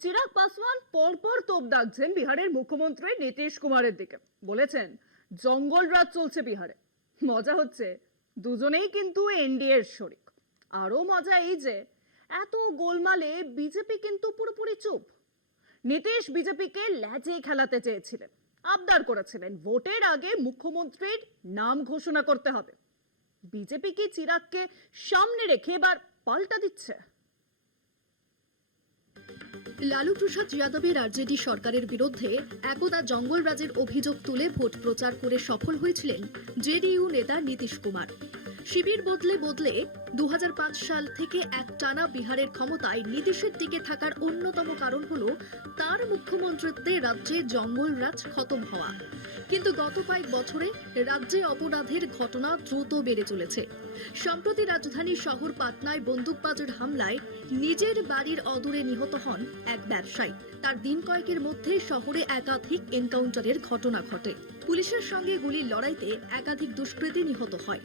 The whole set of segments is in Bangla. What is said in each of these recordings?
চিরাগ পাসওয়ান পরপর তোপ দাগছেন বিহারের মুখ্যমন্ত্রী নীতিশ কুমারের দিকে। বলেছেন জঙ্গল রাজ চলছে বিহারে। মজা হচ্ছে দুজনেই কিন্তু এনডিএর শরিক। আরো মজা এই যে এত গোলমালে বিজেপি কিন্তু পুরোপুরি চুপ। নীতিশ বিজেপিকে ল্যাজে খেলাতে চেয়েছিলেন, আবদার করেছিলেন ভোটের আগে মুখ্যমন্ত্রীর নাম ঘোষণা করতে হবে। বিজেপি কি চিরাগকে সামনে রেখে এবার পাল্টা দিচ্ছে? লালু প্রসাদ যাদবের আরজেডি সরকারের বিরুদ্ধে একদা জঙ্গলরাজের অভিযোগ তুলে ভোট প্রচার করে সফল হয়েছিলেন জেডিইউ নেতা নীতিশ কুমার। শিবির বদলে বদলে 2005 সাল থেকে একটানা বিহারের ক্ষমতায় নীতিশের টিকে থাকার অন্যতম কারণ হলো তার মুখ্যমন্ত্রিত্বে রাজ্যে জঙ্গলরাজ খতম হওয়া। কিন্তু গত কয়েক বছরে রাজ্যে অপরাধের ঘটনা দ্রুত বেড়ে চলেছে। সম্প্রতি রাজধানী শহর পাটনায় বন্দুকবাজের হামলায় নিজের বাড়ির অদূরে নিহত হন এক ব্যবসায়ী। তার দিন কয়েকের মধ্যে শহরে একাধিক এনকাউন্টারের ঘটনা ঘটে। পুলিশের সঙ্গে গুলির লড়াইতে একাধিক দুষ্কৃতী নিহত হয়।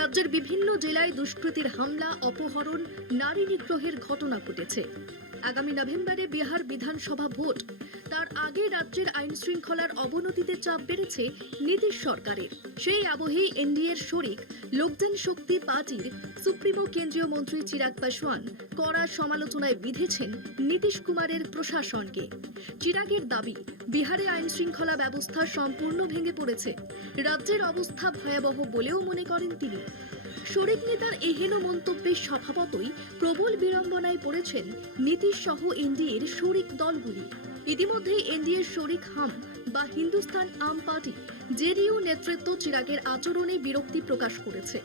রাজ্যের বিভিন্ন জেলায় দুষ্কৃতীর হামলা, অপহরণ, নারী নিগ্রহের ঘটনা ঘটেছে। আগামী নভেম্বরে বিহার বিধানসভা ভোট। তার আগে রাজ্যের আইন শৃঙ্খলার অবনতিতে চাপ বেড়েছে নীতিশ সরকারের। সেই আবহেই এনডিএর শরিক লোক জনশক্তি পার্টির সুপ্রিমো কেন্দ্রীয় মন্ত্রী চিরাগ পাসওয়ান কড়া সমালোচনায় বিঁধেছেন নীতিশ কুমারের প্রশাসনকে। চিরাগের দাবি, বিহারে আইন শৃঙ্খলা ব্যবস্থা সম্পূর্ণ ভেঙে পড়েছে। রাজ্যের অবস্থা ভয়াবহ বলেও মনে করেন তিনি। শরিক নেতার এহেন মন্তব্যের স্বভাবতই প্রবল বিড়ম্বনায় পড়েছেন নীতিশ সহ এনডিএর শরিক দলগুলি। ইতিমধ্যে এনডিএর শরিক হাম বা হিন্দুস্তান আম পার্টি জেডিইউ নেতৃত্ব চিরাগের আচরণে বিরক্তি প্রকাশ করেছে।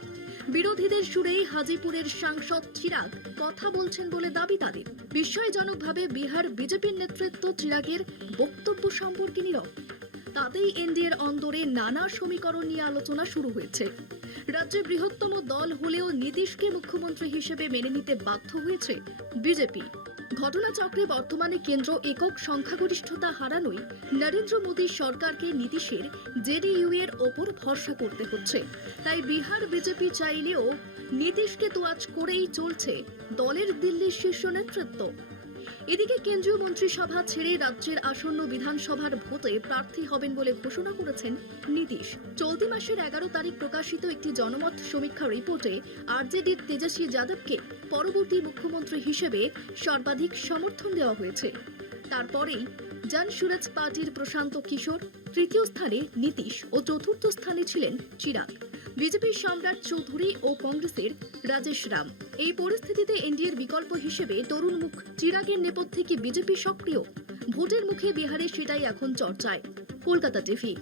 বিরোধীদের সুরেই হাজিপুরের সাংসদ চিরাগ কথা বলছেন বলে দাবি তাদের। বিস্ময়জনকভাবে বিহার বিজেপির নেতৃত্ব চিরাগের বক্তব্য সম্পর্কে নীরব। তাতেই এনডিএর অন্দরে নানা সমীকরণ নিয়ে আলোচনা শুরু হয়েছে। রাজ্যের বৃহত্তম দল হলেও নীতিশকে মুখ্যমন্ত্রী হিসেবে মেনে নিতে বাধ্য হয়েছে বিজেপি। ঘটনাচক্রে বর্তমানে কেন্দ্র একক সংখ্যাগরিষ্ঠতা হারানোয় নরেন্দ্র মোদীর সরকারকে নীতিশের জেডিইউ এর ওপর ভরসা করতে হচ্ছে। তাই বিহার বিজেপি চাইলেও নীতিশকে তোয়াজ করেই চলছে দলের দিল্লির শীর্ষ নেতৃত্ব। এদিকে কেন্দ্রীয় মন্ত্রিসভা ছেড়ে রাজ্যের আসন্ন বিধানসভার ভোটে প্রার্থী হবেন বলে ঘোষণা করেছেন নীতিশ। চলতি মাসের 11 তারিখ প্রকাশিত একটি জনমত সমীক্ষা রিপোর্টে আরজেডির তেজস্বী যাদবকে পরবর্তী মুখ্যমন্ত্রী হিসেবে সর্বাধিক সমর্থন দেওয়া হয়েছে। তারপরেই জনসুরাজ পার্টির প্রশান্ত কিশোর, তৃতীয় স্থানে নীতিশ ও চতুর্থ স্থানে ছিলেন চিরাগ। বিজেপির সম্রাট চৌধুরী ও কংগ্রেসের রাজেশ রাম। এই পরিস্থিতিতে এনডিএর বিকল্প হিসেবে তরুণ মুখ চিরাগের নেপথ্যে কি বিজেপি সক্রিয়? ভোটের মুখে বিহারে সেটাই এখন চর্চায়। কলকাতা টিভি।